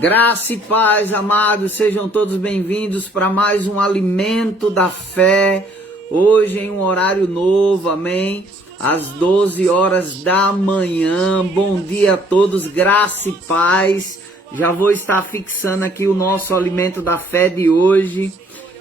Graça e paz, amados, sejam todos bem-vindos para mais um Alimento da Fé, hoje em um horário novo, amém? Às 12 horas da manhã, bom dia a todos, graça e paz. Já vou estar fixando aqui o nosso Alimento da Fé de hoje,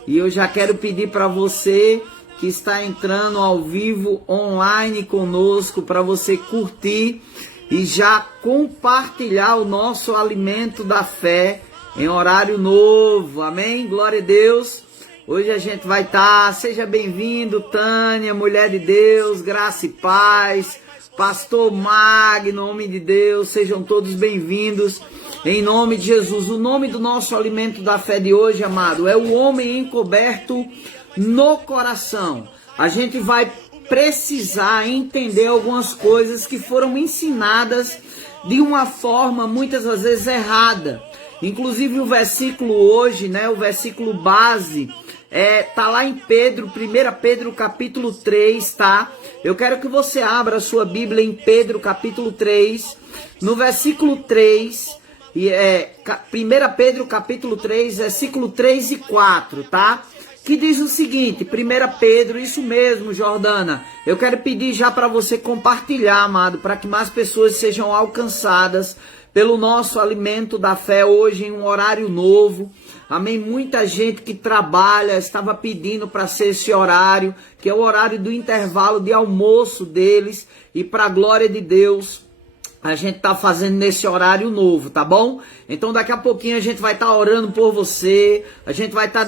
e eu já quero pedir para você que está entrando ao vivo, online conosco, para você curtir e já compartilhar o nosso Alimento da Fé em horário novo, amém? Glória a Deus. Hoje a gente vai estar, seja bem-vindo, Tânia, mulher de Deus, graça e paz, pastor Magno, homem de Deus, sejam todos bem-vindos, em nome de Jesus. O nome do nosso Alimento da Fé de hoje, amado, é o homem encoberto no coração. A gente vai precisar entender algumas coisas que foram ensinadas de uma forma muitas das vezes errada. Inclusive o versículo hoje, o versículo base, tá lá em Pedro, 1 Pedro capítulo 3, tá? Eu quero que você abra a sua Bíblia em Pedro capítulo 3, no versículo 3, 1 Pedro capítulo 3, versículo 3 e 4, tá? Que diz o seguinte, 1 Pedro, isso mesmo, Jordana, eu quero pedir já para você compartilhar, amado, para que mais pessoas sejam alcançadas pelo nosso Alimento da Fé hoje em um horário novo, amém? Muita gente que trabalha estava pedindo para ser esse horário, que é o horário do intervalo de almoço deles, e para a glória de Deus, a gente está fazendo nesse horário novo, tá bom? Então daqui a pouquinho a gente vai estar orando por você, a gente vai estar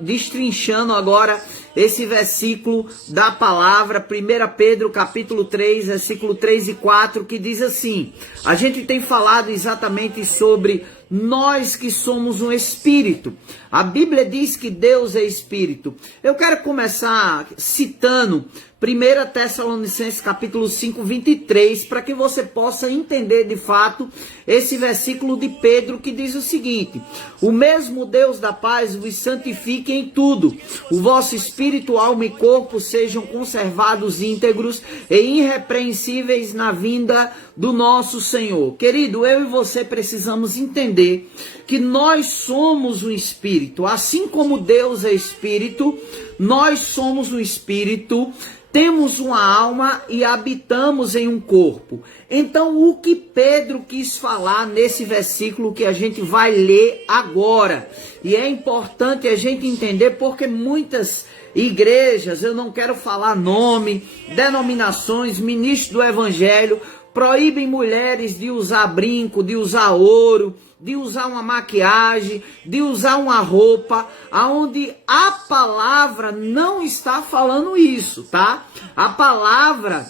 destrinchando agora esse versículo da palavra, 1 Pedro capítulo 3, versículo 3 e 4, que diz assim, a gente tem falado exatamente sobre nós que somos um espírito. A Bíblia diz que Deus é espírito. Eu quero começar citando 1 Tessalonicenses capítulo 5, 23, para que você possa entender de fato esse versículo de Pedro que diz o seguinte, o mesmo Deus da paz vos santifique em tudo, o vosso espírito, alma e corpo sejam conservados íntegros e irrepreensíveis na vinda do nosso Senhor. Querido, eu e você precisamos entender que nós somos um espírito, assim como Deus é espírito, nós somos um espírito, temos uma alma e habitamos em um corpo. Então, o que Pedro quis falar nesse versículo que a gente vai ler agora? E é importante a gente entender porque muitas igrejas, eu não quero falar nome, denominações, ministros do evangelho, proíbem mulheres de usar brinco, de usar ouro, de usar uma maquiagem, de usar uma roupa, aonde a palavra não está falando isso, tá? A palavra,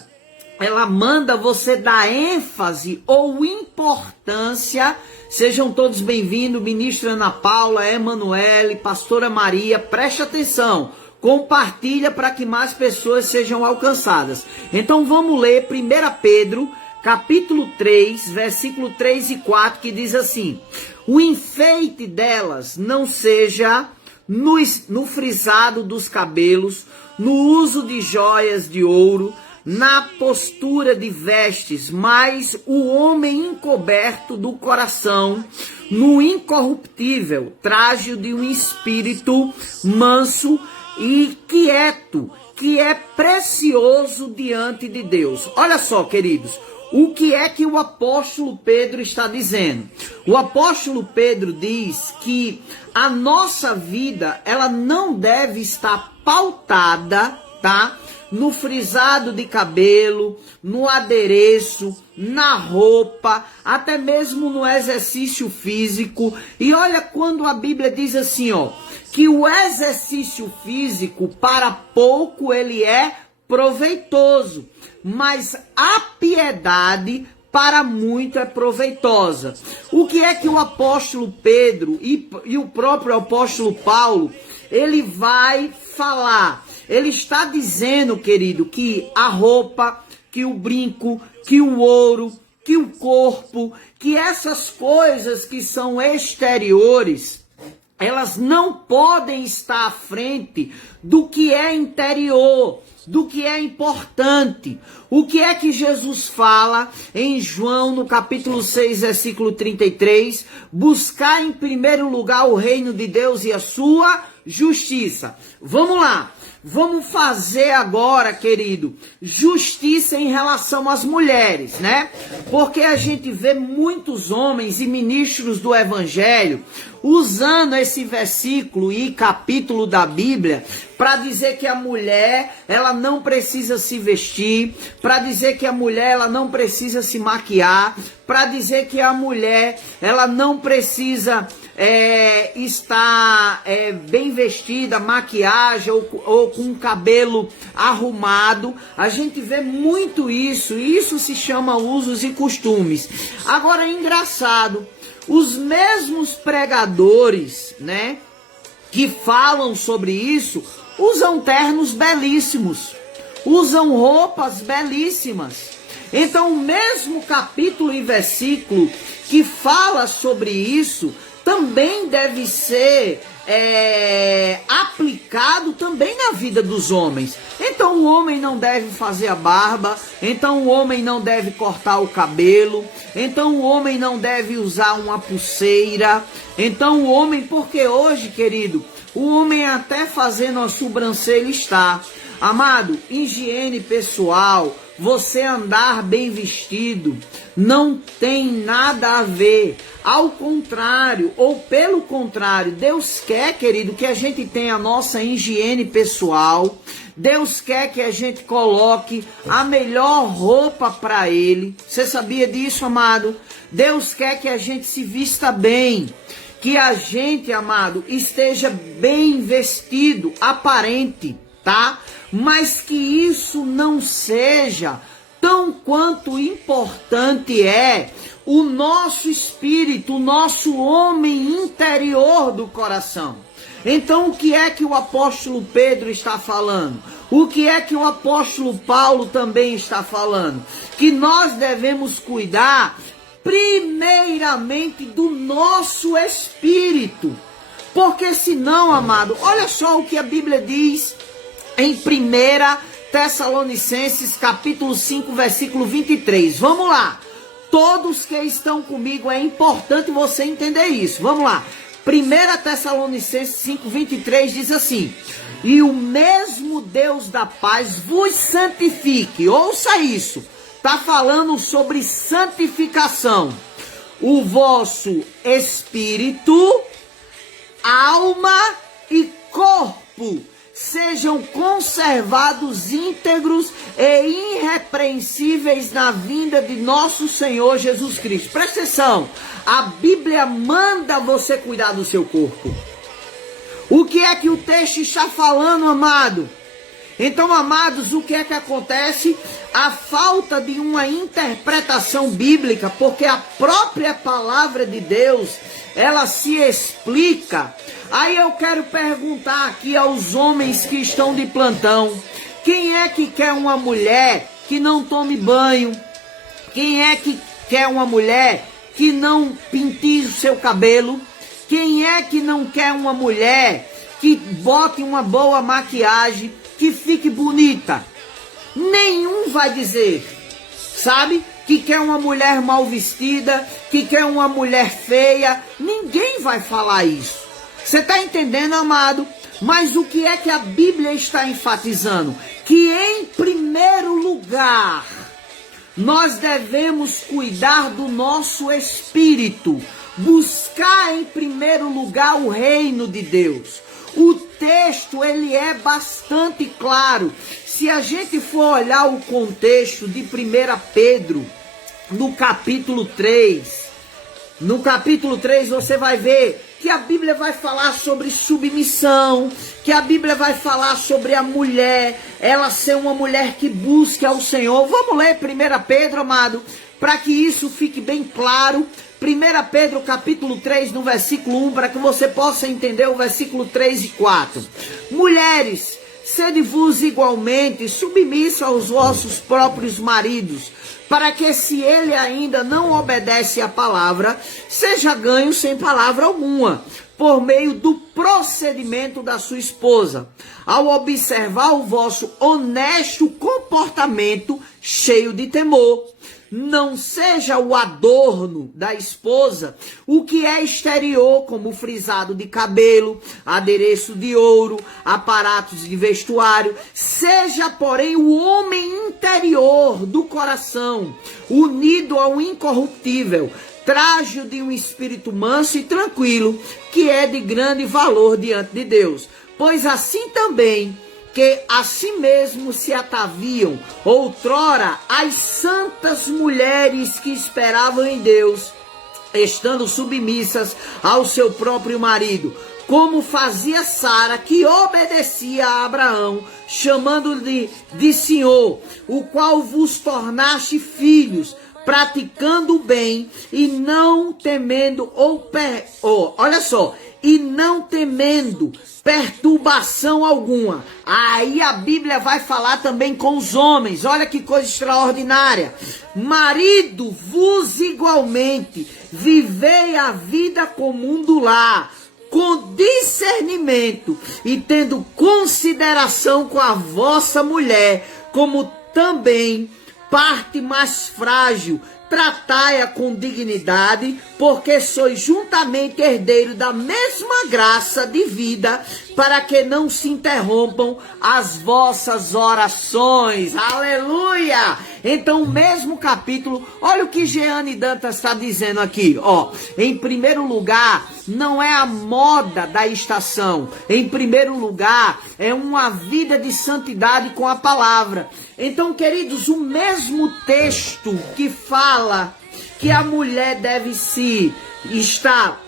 ela manda você dar ênfase ou importância. Sejam todos bem-vindos, ministra Ana Paula, Emanuele, pastora Maria, preste atenção. Compartilha para que mais pessoas sejam alcançadas. Então vamos ler 1 Pedro capítulo 3, versículo 3 e 4, que diz assim, o enfeite delas não seja no frisado dos cabelos, no uso de joias de ouro, na postura de vestes, mas o homem encoberto do coração, no incorruptível traje de um espírito manso e quieto, que é precioso diante de Deus. Olha só, queridos, o que é que o apóstolo Pedro está dizendo? O apóstolo Pedro diz que a nossa vida, ela não deve estar pautada, tá? No frisado de cabelo, no adereço, na roupa, até mesmo no exercício físico. E olha quando a Bíblia diz assim, ó, que o exercício físico, para pouco ele é proveitoso, mas a piedade para muito é proveitosa. O que é que o apóstolo Pedro e o próprio apóstolo Paulo, ele vai falar? Ele está dizendo, querido, que a roupa, que o brinco, que o ouro, que o corpo, que essas coisas que são exteriores, elas não podem estar à frente do que é interior. do que é importante. O que é que Jesus fala em João, no capítulo 6, versículo 33? Buscar em primeiro lugar o reino de Deus e a sua justiça. Vamos lá. Vamos fazer agora, querido, justiça em relação às mulheres, né? Porque a gente vê muitos homens e ministros do evangelho usando esse versículo e capítulo da Bíblia para dizer que a mulher, ela não precisa se vestir, para dizer que a mulher, ela não precisa se maquiar, para dizer que a mulher, ela não precisa estar bem vestida, maquiagem ou com o cabelo arrumado. A gente vê muito isso, e isso se chama usos e costumes. Agora é engraçado, os mesmos pregadores, né, que falam sobre isso, usam ternos belíssimos, usam roupas belíssimas. Então o mesmo capítulo e versículo que fala sobre isso também deve ser aplicado também na vida dos homens. Então o homem não deve fazer a barba, então o homem não deve cortar o cabelo, então o homem não deve usar uma pulseira, então o homem, porque hoje, querido, o homem até fazendo a sobrancelha está. Amado, higiene pessoal, você andar bem vestido, não tem nada a ver. Ao contrário, ou pelo contrário, Deus quer, querido, que a gente tenha a nossa higiene pessoal. Deus quer que a gente coloque a melhor roupa para Ele. Você sabia disso, amado? Deus quer que a gente se vista bem. Que a gente, amado, esteja bem vestido, aparente, tá? Mas que isso não seja tão quanto importante é o nosso espírito, o nosso homem interior do coração. Então o que é que o apóstolo Pedro está falando? O que é que o apóstolo Paulo também está falando? Que nós devemos cuidar primeiramente do nosso espírito. Porque senão, amado, olha só o que a Bíblia diz em 1 Tessalonicenses capítulo 5, versículo 23. Vamos lá. Todos que estão comigo, é importante você entender isso. Vamos lá. 1 Tessalonicenses 5, 23 diz assim: e o mesmo Deus da paz vos santifique. Ouça isso. Está falando sobre santificação. O vosso espírito, alma e corpo sejam conservados íntegros e irrepreensíveis na vinda de nosso Senhor Jesus Cristo. Presta atenção, a Bíblia manda você cuidar do seu corpo. O que é que o texto está falando, amado? Então, amados, o que é que acontece? A falta de uma interpretação bíblica, porque a própria palavra de Deus, ela se explica. Aí eu quero perguntar aqui aos homens que estão de plantão: quem é que quer uma mulher que não tome banho? Quem é que quer uma mulher que não pinte o seu cabelo? Quem é que não quer uma mulher que bote uma boa maquiagem, que fique bonita? Nenhum vai dizer, sabe? Que quer uma mulher mal vestida, que quer uma mulher feia. Ninguém vai falar isso. Você está entendendo, amado? Mas o que é que a Bíblia está enfatizando? Que em primeiro lugar, nós devemos cuidar do nosso espírito. Buscar em primeiro lugar o reino de Deus. O texto, ele é bastante claro. Se a gente for olhar o contexto de 1 Pedro, no capítulo 3, você vai ver que a Bíblia vai falar sobre submissão, que a Bíblia vai falar sobre a mulher, ela ser uma mulher que busque ao Senhor. Vamos ler 1 Pedro, amado, para que isso fique bem claro. 1 Pedro capítulo 3, no versículo 1, para que você possa entender o versículo 3 e 4. Mulheres, sede-vos igualmente submissa aos vossos próprios maridos, para que se ele ainda não obedece à palavra, seja ganho sem palavra alguma, por meio do procedimento da sua esposa, ao observar o vosso honesto comportamento cheio de temor. Não seja o adorno da esposa o que é exterior, como frisado de cabelo, adereço de ouro, aparatos de vestuário. Seja, porém, o homem interior do coração, unido ao incorruptível, trajo de um espírito manso e tranquilo, que é de grande valor diante de Deus. Pois assim também que a si mesmo se ataviam outrora as santas mulheres que esperavam em Deus, estando submissas ao seu próprio marido, como fazia Sara, que obedecia a Abraão, chamando-lhe de Senhor, o qual vos tornaste filhos, praticando o bem e não temendo e não temendo perturbação alguma. Aí a Bíblia vai falar também com os homens. Olha que coisa extraordinária. Marido, vos igualmente vivei a vida comum do lar, com discernimento e tendo consideração com a vossa mulher, como também parte mais frágil, tratai-a com dignidade, porque sois juntamente herdeiro da mesma graça de vida, para que não se interrompam as vossas orações. Aleluia! Então, o mesmo capítulo, olha o que Jeane Dantas está dizendo aqui, ó. Em primeiro lugar, não é a moda da estação. Em primeiro lugar, é uma vida de santidade com a palavra. Então, queridos, o mesmo texto que fala que a mulher deve estar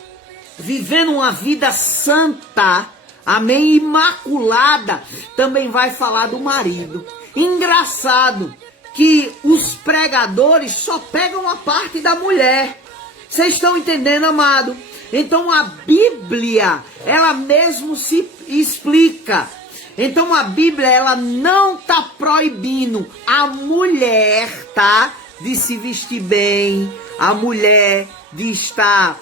vivendo uma vida santa, amém, imaculada, também vai falar do marido. Engraçado que os pregadores só pegam a parte da mulher. Vocês estão entendendo, amado? Então a Bíblia, ela mesmo se explica. Então a Bíblia, ela não está proibindo a mulher, tá, de se vestir bem, a mulher de estar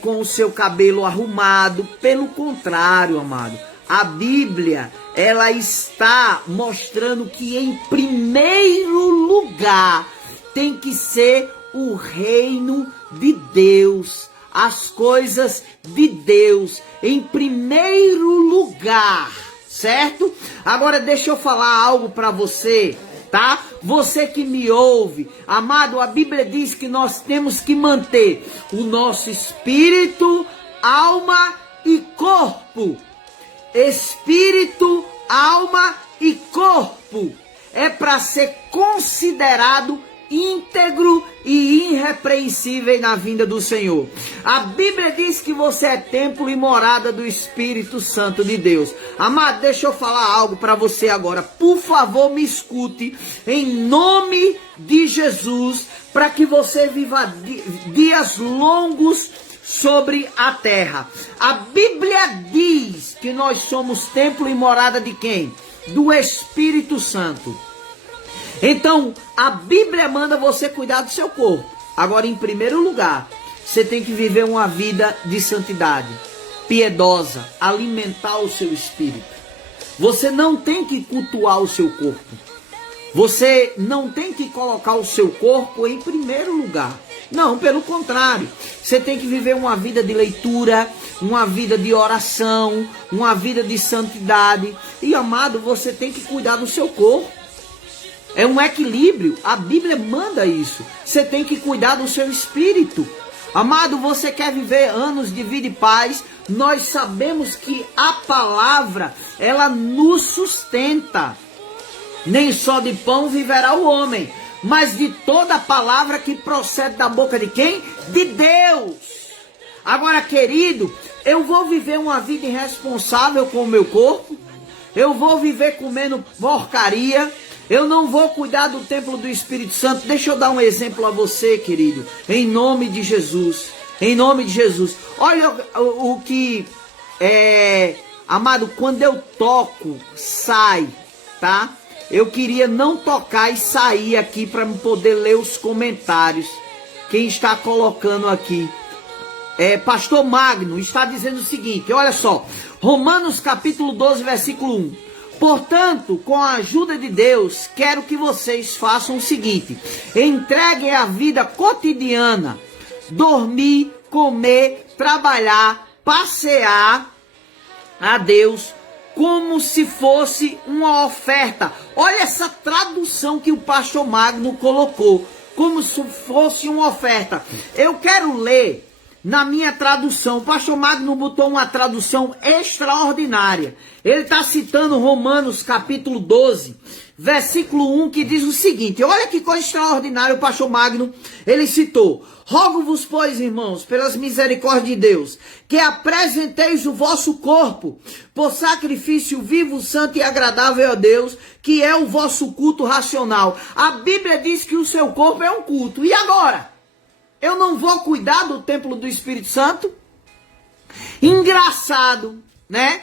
com o seu cabelo arrumado. Pelo contrário, amado, a Bíblia, ela está mostrando que em primeiro lugar tem que ser o reino de Deus, as coisas de Deus em primeiro lugar, certo? Agora deixa eu falar algo para você, tá? Você que me ouve, amado, a Bíblia diz que nós temos que manter o nosso espírito, alma e corpo. Espírito, alma e corpo é para ser considerado íntegro e irrepreensível na vinda do Senhor. A Bíblia diz que você é templo e morada do Espírito Santo de Deus. Amado, deixa eu falar algo para você agora. Por favor, me escute em nome de Jesus, para que você viva dias longos sobre a terra. A Bíblia diz que nós somos templo e morada de quem? Do Espírito Santo. Então, a Bíblia manda você cuidar do seu corpo. Agora, em primeiro lugar, você tem que viver uma vida de santidade, piedosa, alimentar o seu espírito. Você não tem que cultuar o seu corpo. Você não tem que colocar o seu corpo em primeiro lugar. Não, pelo contrário. Você tem que viver uma vida de leitura, uma vida de oração, uma vida de santidade. E, amado, você tem que cuidar do seu corpo. É um equilíbrio, a Bíblia manda isso. Você tem que cuidar do seu espírito. Amado, você quer viver anos de vida e paz? Nós sabemos que a palavra, ela nos sustenta. Nem só de pão viverá o homem, mas de toda a palavra que procede da boca de quem? De Deus. Agora, querido, eu vou viver uma vida irresponsável com o meu corpo? Eu vou viver comendo porcaria? Eu não vou cuidar do templo do Espírito Santo? Deixa eu dar um exemplo a você, querido. Em nome de Jesus. Em nome de Jesus. Olha o que amado, quando eu toco, sai, tá? eu queria não tocar e sair aqui para poder ler os comentários. Quem está colocando aqui? Pastor Magno está dizendo o seguinte, olha só. Romanos capítulo 12, versículo 1. Portanto, com a ajuda de Deus, quero que vocês façam o seguinte. Entreguem a vida cotidiana. Dormir, comer, trabalhar, passear a Deus como se fosse uma oferta. Olha essa tradução que o pastor Magno colocou, como se fosse uma oferta. Eu quero ler na minha tradução. O pastor Magno botou uma tradução extraordinária. Ele está citando Romanos capítulo 12, versículo 1, que diz o seguinte. Olha que coisa extraordinária o pastor Magno, ele citou. Rogo-vos, pois, irmãos, pelas misericórdias de Deus, que apresenteis o vosso corpo por sacrifício vivo, santo e agradável a Deus, que é o vosso culto racional. A Bíblia diz que o seu corpo é um culto. E agora? Eu não vou cuidar do templo do Espírito Santo? Engraçado, né?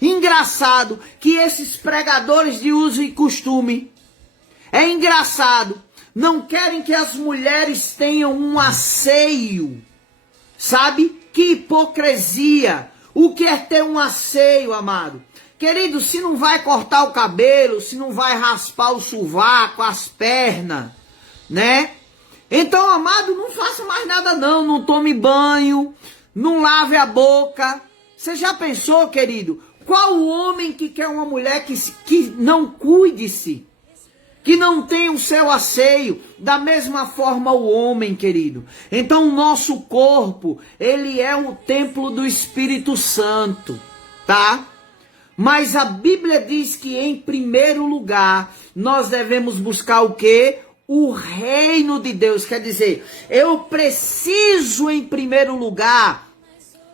Engraçado que esses pregadores de uso e costume, é engraçado, não querem que as mulheres tenham um asseio, sabe? Que hipocrisia! O que é ter um asseio, amado? Querido, se não vai cortar o cabelo, se não vai raspar o sovaco, as pernas, né? Então, amado, não faça mais nada não, não tome banho, não lave a boca. Você já pensou, querido? Qual o homem que quer uma mulher que não cuide-se? Que não tem o seu asseio, da mesma forma o homem, querido. Então o nosso corpo, ele é o templo do Espírito Santo, tá? Mas a Bíblia diz que em primeiro lugar, nós devemos buscar o quê? O reino de Deus. Quer dizer, eu preciso em primeiro lugar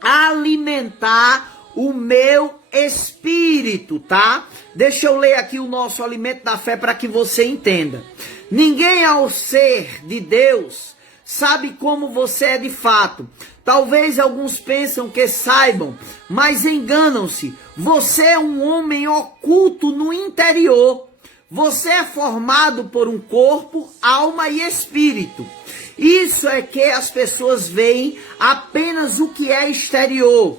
alimentar o meu espírito, tá? Deixa eu ler aqui o nosso alimento da fé para que você entenda. Ninguém ao ser de Deus sabe como você é de fato. Talvez alguns pensam que saibam, mas enganam-se. Você é um homem oculto no interior. Você é formado por um corpo, alma e espírito. Isso é que as pessoas veem apenas o que é exterior.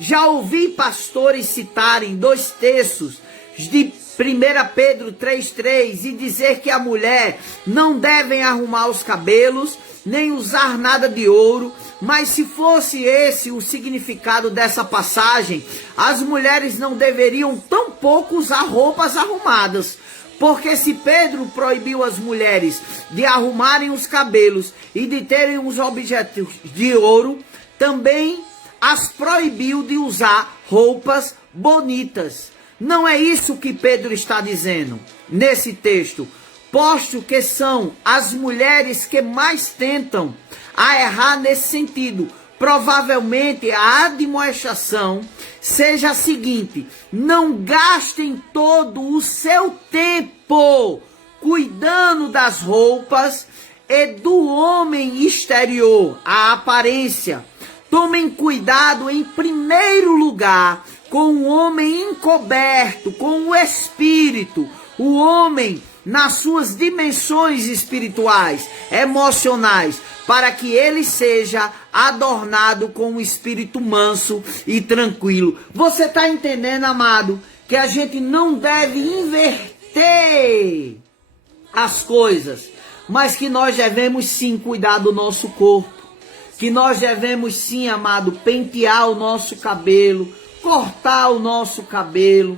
Já ouvi pastores citarem 2 textos de 1 Pedro 3,3 e dizer que a mulher não deve arrumar os cabelos, nem usar nada de ouro, mas se fosse esse o significado dessa passagem, as mulheres não deveriam tampouco usar roupas arrumadas. Porque se Pedro proibiu as mulheres de arrumarem os cabelos e de terem os objetos de ouro, também as proibiu de usar roupas bonitas. Não é isso que Pedro está dizendo nesse texto, posto que são as mulheres que mais tentam a errar nesse sentido. Provavelmente a admoestação seja a seguinte: não gastem todo o seu tempo cuidando das roupas e do homem exterior, a aparência. Tomem cuidado em primeiro lugar com o homem encoberto, com o espírito, o homem nas suas dimensões espirituais, emocionais, para que ele seja adornado com um espírito manso e tranquilo. Você está entendendo, amado, que a gente não deve inverter as coisas, mas que nós devemos sim cuidar do nosso corpo, que nós devemos sim, amado, pentear o nosso cabelo, cortar o nosso cabelo,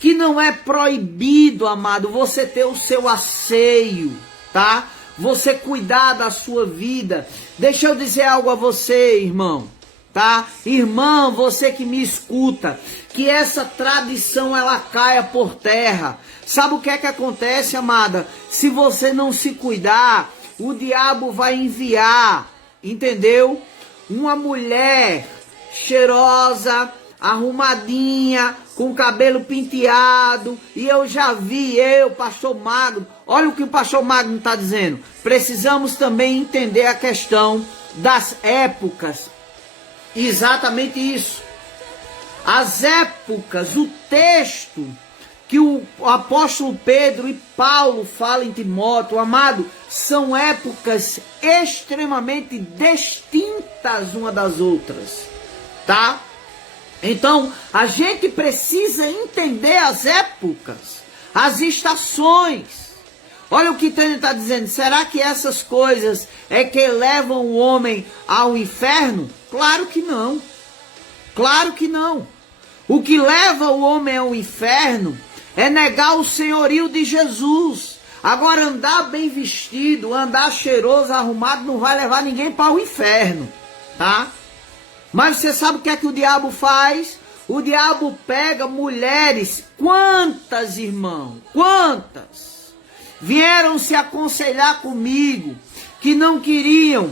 que não é proibido, amado, você ter o seu asseio, tá? Você cuidar da sua vida. Deixa eu dizer algo a você, irmão, tá? Irmão, você que me escuta, que essa tradição ela caia por terra. Sabe o que é que acontece, amada? Se você não se cuidar, o diabo vai enviar, entendeu? Uma mulher cheirosa, arrumadinha, com cabelo penteado, e eu já vi, pastor Magno, olha o que o pastor Magno está dizendo. Precisamos também entender a questão das épocas. Exatamente isso. As épocas, o texto que o apóstolo Pedro e Paulo falam em Timóteo, amado, são épocas extremamente distintas uma das outras, tá? Então, a gente precisa entender as épocas, as estações. Olha o que ele está dizendo, será que essas coisas é que levam o homem ao inferno? Claro que não, claro que não. O que leva o homem ao inferno é negar o senhorio de Jesus. Agora, andar bem vestido, andar cheiroso, arrumado, não vai levar ninguém para o inferno, tá? Mas você sabe o que é que o diabo faz? O diabo pega mulheres, quantas, irmão, quantas vieram se aconselhar comigo, que não queriam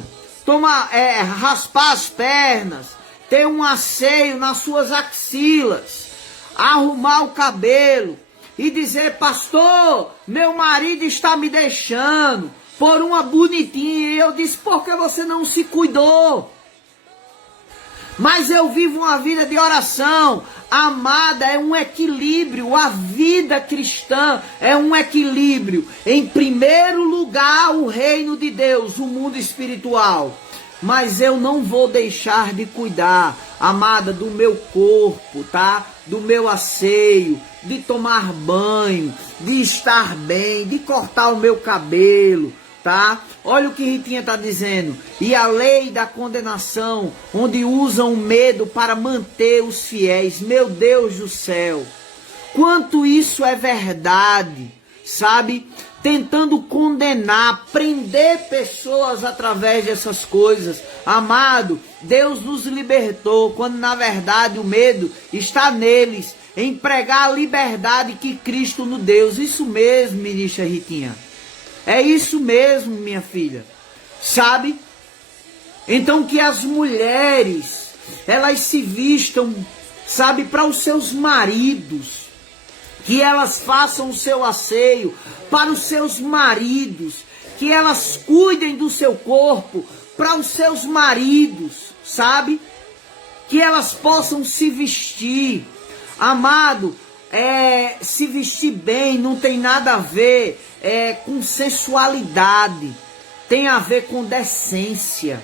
raspar as pernas, ter um asseio nas suas axilas, arrumar o cabelo, e dizer, pastor, meu marido está me deixando por uma bonitinha. E eu disse, por que você não se cuidou? Mas eu vivo uma vida de oração. Amada, é um equilíbrio. A vida cristã é um equilíbrio. Em primeiro lugar, o reino de Deus, o mundo espiritual. Mas eu não vou deixar de cuidar, amada, do meu corpo, tá? Do meu asseio, de tomar banho, de estar bem, de cortar o meu cabelo, tá? Olha o que Ritinha está dizendo. E a lei da condenação, onde usam o medo para manter os fiéis. Meu Deus do céu, quanto isso é verdade, sabe? Tentando condenar, prender pessoas através dessas coisas. Amado, Deus nos libertou, quando na verdade o medo está neles, em pregar a liberdade que Cristo nos deu. Isso mesmo, ministra Ritinha. É isso mesmo, minha filha. Sabe? Então que as mulheres, elas se vistam, sabe, para os seus maridos. Que elas façam o seu asseio para os seus maridos. Que elas cuidem do seu corpo para os seus maridos, sabe? Que elas possam se vestir. Amado, se vestir bem não tem nada a ver com sensualidade. Tem a ver com decência.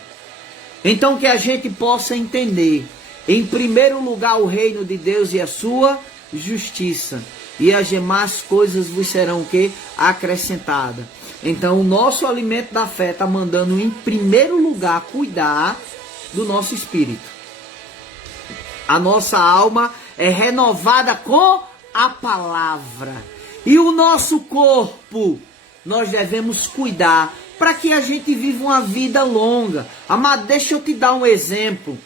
Então que a gente possa entender. Em primeiro lugar o reino de Deus e a sua justiça. E as demais coisas vos serão o quê? Acrescentadas. Então o nosso alimento da fé está mandando em primeiro lugar cuidar do nosso espírito. A nossa alma é renovada com a palavra. E o nosso corpo nós devemos cuidar para que a gente viva uma vida longa. Amado, deixa eu te dar um exemplo.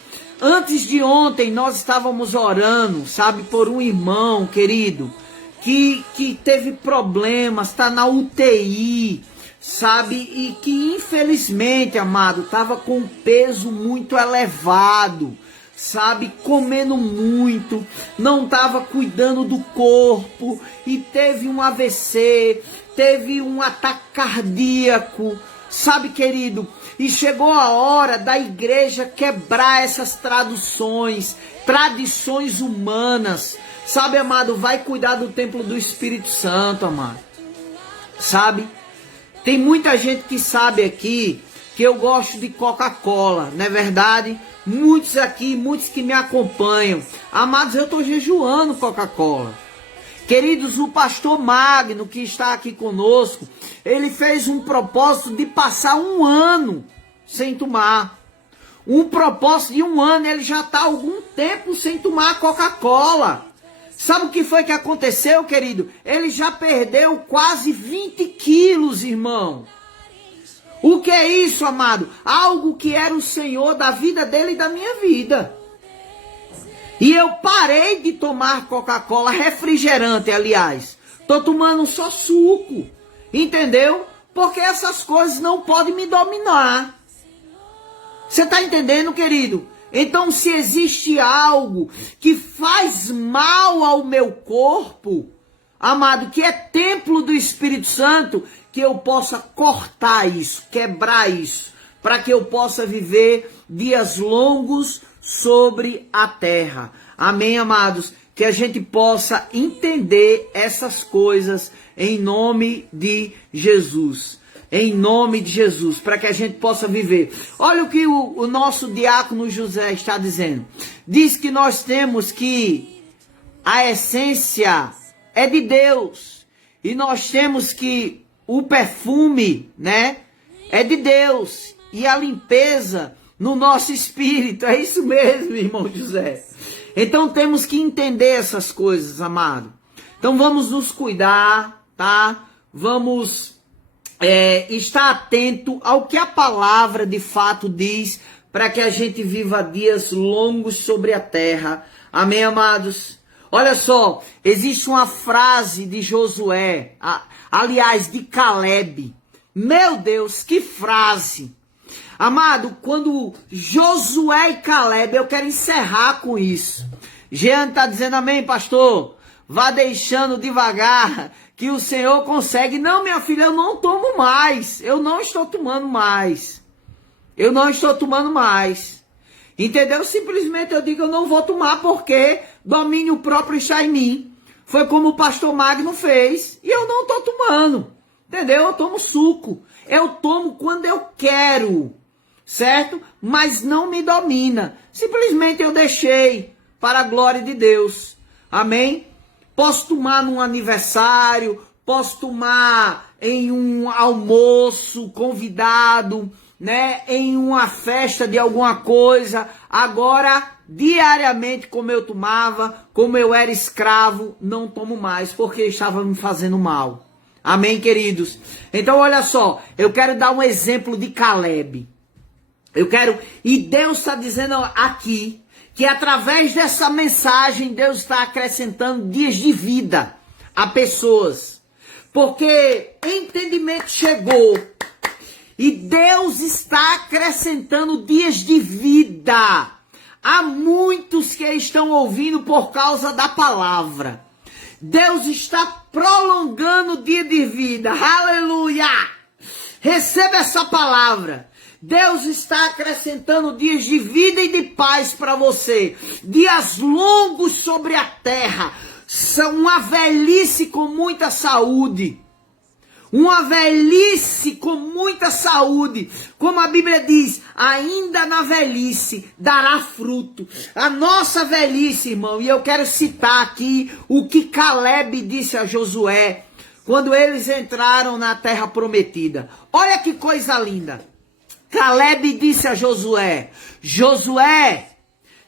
Antes de ontem nós estávamos orando, sabe, por um irmão querido que teve problemas, está na UTI, sabe, e que infelizmente, amado, estava com um peso muito elevado, sabe, comendo muito, não estava cuidando do corpo e teve um AVC, teve um ataque cardíaco, sabe, querido, e chegou a hora da igreja quebrar essas tradições humanas. Sabe, amado, vai cuidar do templo do Espírito Santo, amado. Sabe? Tem muita gente que sabe aqui que eu gosto de Coca-Cola, não é verdade? Muitos aqui, muitos que me acompanham. Amados, eu estou jejuando Coca-Cola. Queridos, o pastor Magno, que está aqui conosco, ele fez um propósito de passar um ano sem tomar. Um propósito de um ano, ele já está há algum tempo sem tomar Coca-Cola. Sabe o que foi que aconteceu, querido? Ele já perdeu quase 20 quilos, irmão. O que é isso, amado? Algo que era o Senhor da vida dele e da minha vida. E eu parei de tomar Coca-Cola, refrigerante, aliás. Tô tomando só suco, entendeu? Porque essas coisas não podem me dominar. Você tá entendendo, querido? Então, se existe algo que faz mal ao meu corpo, amado, que é templo do Espírito Santo, que eu possa cortar isso, quebrar isso, para que eu possa viver dias longos sobre a terra. Amém, amados? que a gente possa entender essas coisas em nome de Jesus. Em nome de Jesus, para que a gente possa viver. Olha o que o nosso diácono José está dizendo. Diz que nós temos que a essência é de Deus. E nós temos que o perfume, né, é de Deus. E a limpeza no nosso espírito. É isso mesmo, irmão José. Então temos que entender essas coisas, amado. Então vamos nos cuidar, tá? Vamos estar atento ao que a palavra de fato diz, para que a gente viva dias longos sobre a terra. Amém, amados? Olha só, existe uma frase de Josué, aliás, de Caleb. Meu Deus, que frase! Amado, quando Josué e Caleb, eu quero encerrar com isso. Jean está dizendo amém, pastor? Vá deixando devagar, que o Senhor consegue. Não, minha filha, eu não tomo mais. Eu não estou tomando mais. Eu não estou tomando mais. Entendeu? Simplesmente eu digo, eu não vou tomar porque domínio próprio está em mim. Foi como o pastor Magno fez. E eu não estou tomando. Entendeu? Eu tomo suco. Eu tomo quando eu quero. Certo? Mas não me domina. Simplesmente eu deixei para a glória de Deus. Amém? Posso tomar num aniversário, posso tomar em um almoço convidado, né, em uma festa de alguma coisa. Agora, diariamente, como eu tomava, como eu era escravo, não tomo mais, porque estava me fazendo mal. Amém, queridos? Então, olha só, eu quero dar um exemplo de Caleb. E Deus está dizendo aqui, que através dessa mensagem, Deus está acrescentando dias de vida a pessoas. Porque entendimento chegou. E Deus está acrescentando dias de vida. Há muitos que estão ouvindo por causa da palavra. Deus está prolongando o dia de vida. Aleluia! Receba essa palavra. Deus está acrescentando dias de vida e de paz para você. Dias longos sobre a terra. São uma velhice com muita saúde. Uma velhice com muita saúde. Como a Bíblia diz, ainda na velhice dará fruto. A nossa velhice, irmão, e eu quero citar aqui o que Caleb disse a Josué quando eles entraram na terra prometida. Olha que coisa linda. Caleb disse a Josué, Josué,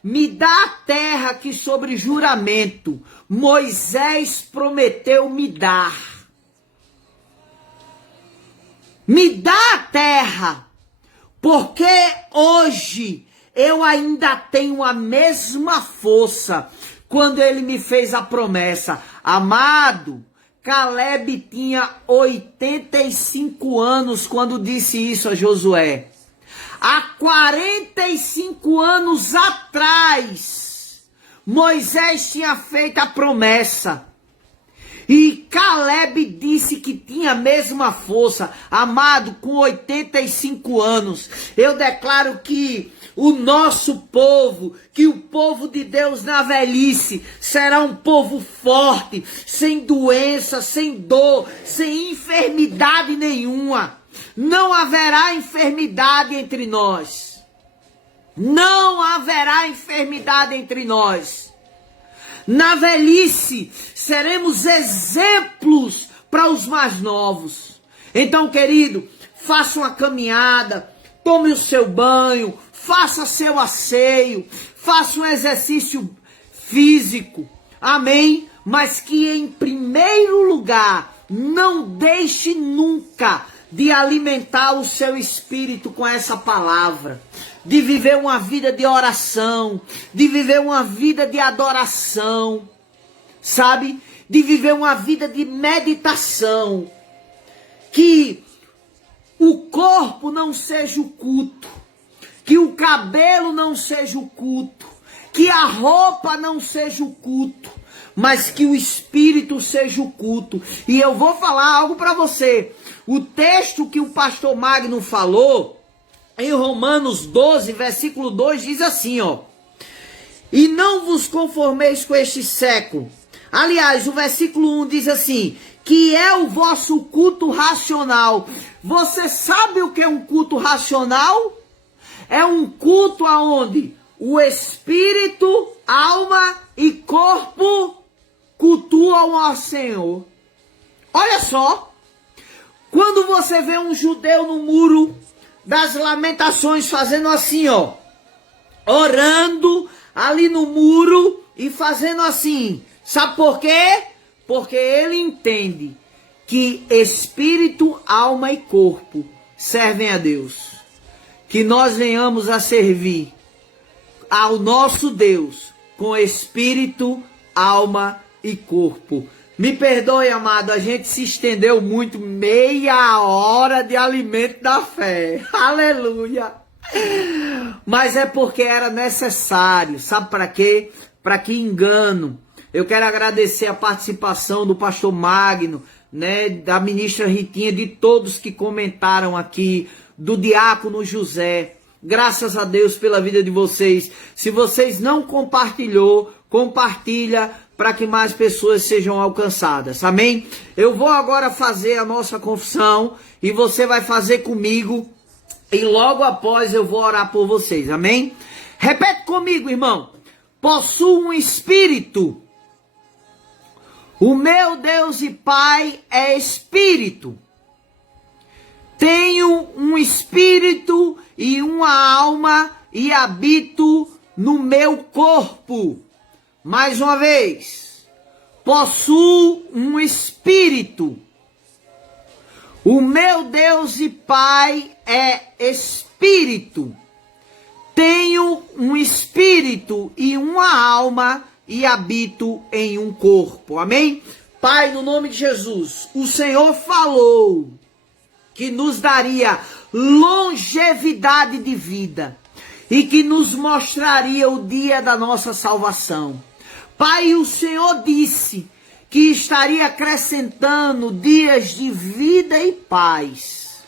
me dá a terra que sobre juramento Moisés prometeu me dar. Me dá a terra, porque hoje eu ainda tenho a mesma força quando ele me fez a promessa. Amado, Caleb tinha 85 anos quando disse isso a Josué. Há 45 anos atrás, Moisés tinha feito a promessa. E Caleb disse que tinha a mesma força. Amado, com 85 anos, eu declaro que o nosso povo, que o povo de Deus na velhice, será um povo forte, sem doença, sem dor, sem enfermidade nenhuma. Não haverá enfermidade entre nós. Não haverá enfermidade entre nós. Na velhice, seremos exemplos para os mais novos. Então, querido, faça uma caminhada, tome o seu banho, faça seu asseio, faça um exercício físico, amém? Mas que em primeiro lugar, não deixe nunca de alimentar o seu espírito com essa palavra, de viver uma vida de oração, de viver uma vida de adoração, sabe? De viver uma vida de meditação, que o corpo não seja o culto, que o cabelo não seja o culto, que a roupa não seja o culto, mas que o espírito seja o culto. E eu vou falar algo para você. O texto que o pastor Magno falou, em Romanos 12, versículo 2, diz assim, ó. E não vos conformeis com este século. Aliás, o versículo 1 diz assim, que é o vosso culto racional. Você sabe o que é um culto racional? É um culto aonde o espírito, alma e corpo cultuam ao Senhor. Olha só, quando você vê um judeu no muro das lamentações fazendo assim, ó, orando ali no muro e fazendo assim, sabe por quê? Porque ele entende que espírito, alma e corpo servem a Deus. Que nós venhamos a servir ao nosso Deus com espírito, alma e corpo. Me perdoe, amado, a gente se estendeu muito, meia hora de alimento da fé. Aleluia! Mas é porque era necessário, sabe para quê? Para que engano. Eu quero agradecer a participação do pastor Magno, né, da ministra Ritinha, de todos que comentaram aqui, do diácono José. Graças a Deus pela vida de vocês. Se vocês não compartilhou, compartilha para que mais pessoas sejam alcançadas. Amém? Eu vou agora fazer a nossa confissão e você vai fazer comigo e logo após eu vou orar por vocês. Amém? Repete comigo, irmão. Possuo um espírito. O meu Deus e Pai é espírito. Tenho um espírito e uma alma e habito no meu corpo. Mais uma vez. Possuo um espírito. O meu Deus e Pai é espírito. Tenho um espírito e uma alma e habito em um corpo. Amém? Pai, no nome de Jesus, o Senhor falou que nos daria longevidade de vida e que nos mostraria o dia da nossa salvação. Pai, o Senhor disse que estaria acrescentando dias de vida e paz.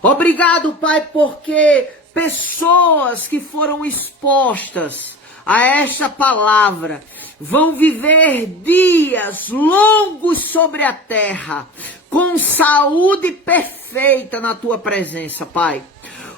Obrigado, Pai, porque pessoas que foram expostas a esta palavra vão viver dias longos sobre a terra, com saúde perfeita na tua presença, Pai.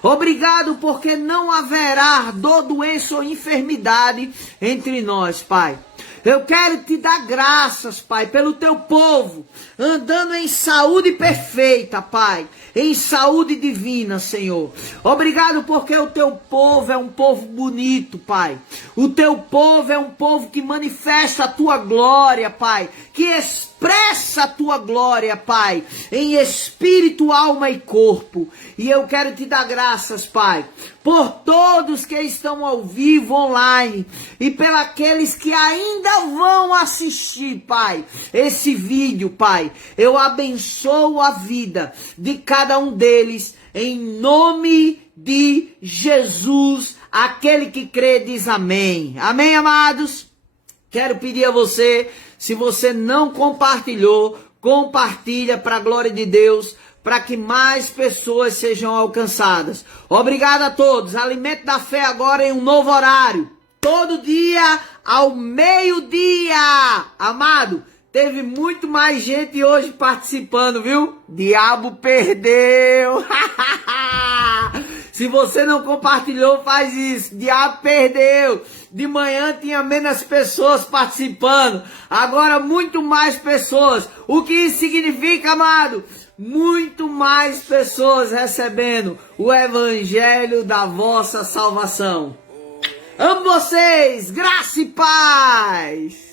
Obrigado porque não haverá dor, doença ou enfermidade entre nós, Pai. Eu quero te dar graças, Pai, pelo teu povo, andando em saúde perfeita, Pai, em saúde divina, Senhor. Obrigado porque o teu povo é um povo bonito, Pai. O teu povo é um povo que manifesta a tua glória, Pai, que expressa a tua glória, Pai, em espírito, alma e corpo. E eu quero te dar graças, Pai, por todos que estão ao vivo, online, e pelos aqueles que ainda vão assistir, Pai, esse vídeo, Pai. Eu abençoo a vida de cada um deles, em nome de Jesus. Aquele que crê diz amém. Amém, amados? Quero pedir a você, se você não compartilhou, compartilha para a glória de Deus, para que mais pessoas sejam alcançadas. Obrigado a todos. Alimento da Fé agora em um novo horário. Todo dia ao meio-dia. Amado, teve muito mais gente hoje participando, viu? Diabo perdeu. Se você não compartilhou, faz isso. Diabo perdeu. De manhã tinha menos pessoas participando. Agora muito mais pessoas. O que isso significa, amado? Muito mais pessoas recebendo o evangelho da vossa salvação. Amo vocês, graça e paz.